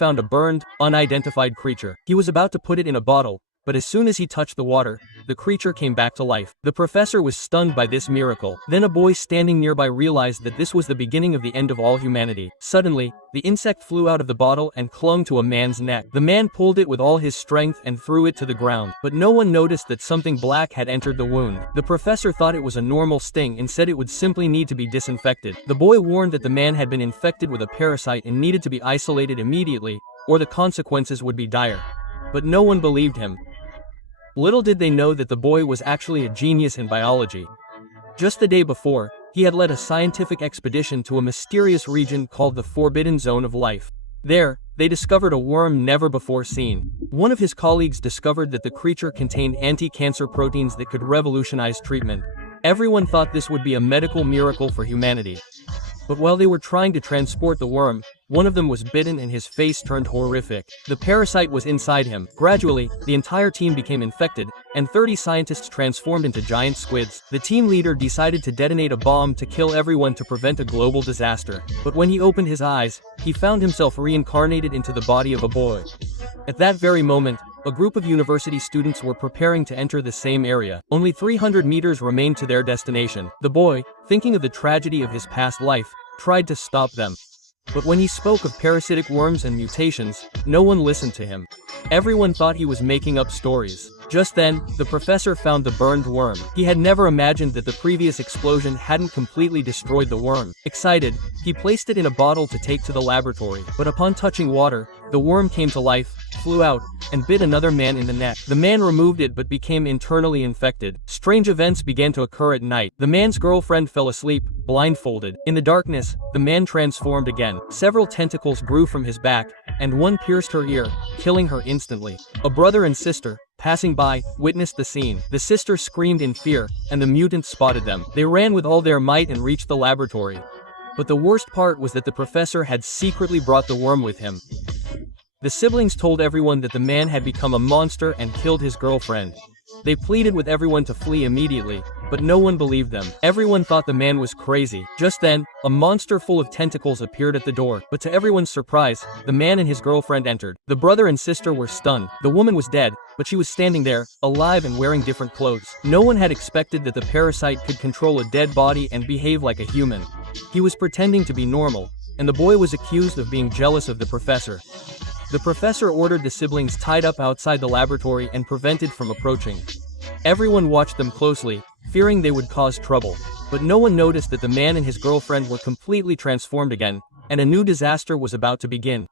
found a burned, unidentified creature. He was about to put it in a bottle, but as soon as he touched the water, the creature came back to life. The professor was stunned by this miracle. Then a boy standing nearby realized that this was the beginning of the end of all humanity. Suddenly, the insect flew out of the bottle and clung to a man's neck. The man pulled it with all his strength and threw it to the ground, but no one noticed that something black had entered the wound. The professor thought it was a normal sting and said it would simply need to be disinfected. The boy warned that the man had been infected with a parasite and needed to be isolated immediately, or the consequences would be dire. But no one believed him. Little did they know that the boy was actually a genius in biology. Just the day before, he had led a scientific expedition to a mysterious region called the Forbidden Zone of Life. There, they discovered a worm never before seen. One of his colleagues discovered that the creature contained anti-cancer proteins that could revolutionize treatment. Everyone thought this would be a medical miracle for humanity. But while they were trying to transport the worm, one of them was bitten and his face turned horrific. The parasite was inside him. Gradually, the entire team became infected, and 30 scientists transformed into giant squids. The team leader decided to detonate a bomb to kill everyone to prevent a global disaster. But when he opened his eyes, he found himself reincarnated into the body of a boy. At that very moment, a group of university students were preparing to enter the same area. Only 300 meters remained to their destination. The boy, thinking of the tragedy of his past life, tried to stop them. But when he spoke of parasitic worms and mutations, no one listened to him. Everyone thought he was making up stories. Just then, the professor found the burned worm. He had never imagined that the previous explosion hadn't completely destroyed the worm. Excited, he placed it in a bottle to take to the laboratory. But upon touching water, the worm came to life, flew out, and bit another man in the neck. The man removed it but became internally infected. Strange events began to occur at night. The man's girlfriend fell asleep, blindfolded. In the darkness, the man transformed again. Several tentacles grew from his back, and one pierced her ear, killing her instantly. A brother and sister, passing by, witnessed the scene. The sister screamed in fear, and the mutant spotted them. They ran with all their might and reached the laboratory. But the worst part was that the professor had secretly brought the worm with him. The siblings told everyone that the man had become a monster and killed his girlfriend. They pleaded with everyone to flee immediately, but no one believed them. Everyone thought the man was crazy. Just then, a monster full of tentacles appeared at the door, but to everyone's surprise, the man and his girlfriend entered. The brother and sister were stunned. The woman was dead, but she was standing there, alive and wearing different clothes. No one had expected that the parasite could control a dead body and behave like a human. He was pretending to be normal, and the boy was accused of being jealous of the professor. The professor ordered the siblings tied up outside the laboratory and prevented from approaching. Everyone watched them closely, fearing they would cause trouble. But no one noticed that the man and his girlfriend were completely transformed again, and a new disaster was about to begin.